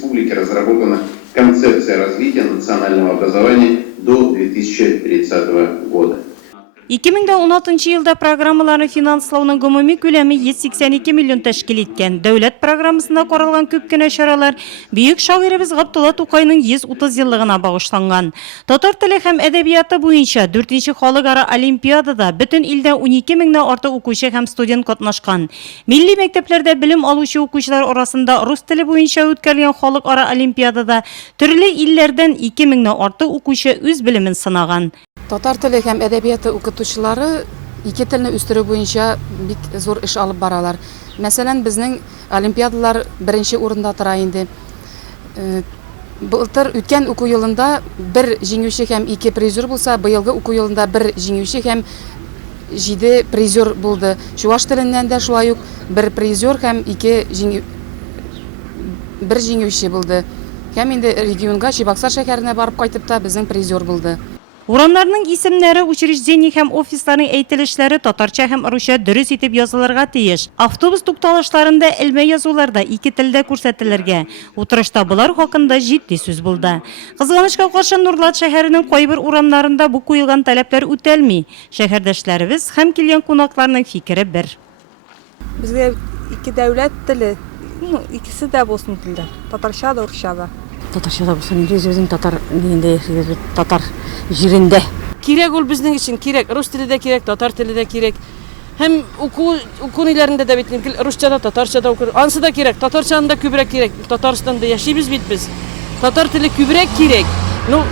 Республики разработана концепция развития национального образования до 2030 года. 2016 yılda programmalarını finanslauның gümumi kөлemi 182 milyon təşkil etken. Dövlət programmasında qaralğan köpkene şaralar büyük şairimiz Gabdullah Tokay'nın 130 yıllığına bağışlanğan. Tatar tili hem edebiyatı boyunca 4-nji Halykara Olimpiadada bütün ilden 12 mingden orta okuyucu hem student katnaşkan. Milli mekteplerde bilim aluşu okuyucular arasında Rus tili boyunca ötkərlən Halykara Olimpiadada türlü illerden 2 mingden orta okuyucu öz bilimin sınagan. Татар теле һәм әдәбияты укытучылары ике телне үстерү буенча бик зур эш алып баралар. Мәсәлән, безнең олимпиадалар беренче урында тора инде. Былтыр үткән уку елында бер җиңүче һәм ике призер булса, быелгы уку елында бер җиңүче һәм 7 призер булды. Чуаш теленнән дә шулай ук бер призер һәм бер җиңүче булды. Һәм инде регионга Чебоксар шәһәренә барып кайтып та безнең призер булды. Урамларның исемнәре, учреждений һәм офисларның әйтелешләре татарча һәм русча дөрес итеп язылырга тиеш. Автобус тукталышларында элмә язуларда ике телдә күрсәтелергә. Утырышта булар хакында җитди сүз булды. Кызганычка каршы Нурлат шәһәренең кайбер урамнарында бу куелган таләпләр үтәлми. Шәһәрдәшләребез һәм килгән кунакларның фикере бер. Безгә ике дәүләт теле, икесе дә булсын телдә. Татарча да, русча да. Татарча да булсын, өзүң татар җирендә. Кирәк ул безнең өчен, кирәк. Рус теле дә кирәк, татар теле дә кирәк. Һәм уку ниләрендә дә бит русча да, татарча да укыр. Ансы да кирәк, татарчаны да күбрәк кирәк. Татарстанда яшибез бит без. Татар теле күбрәк кирәк. Ну,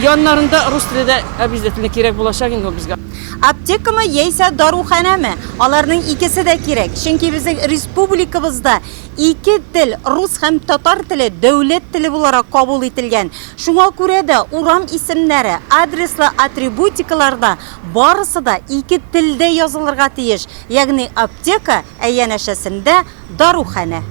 яннарында рус теле дә обязательно кирәк булачак инде безгә. Аптекамы яисә даруханамы? Аларның икесе дә кирәк. Чөнки безнең республикабызда ике тел, рус һәм татар теле дәүләт теле буларак кабул ителгән. Шуңа күрә дә урам исемнәре, адреслы атрибутикаларда барысы да ике телдә язылырга тиеш. Ягъни аптека әянәшәсендә дарухана.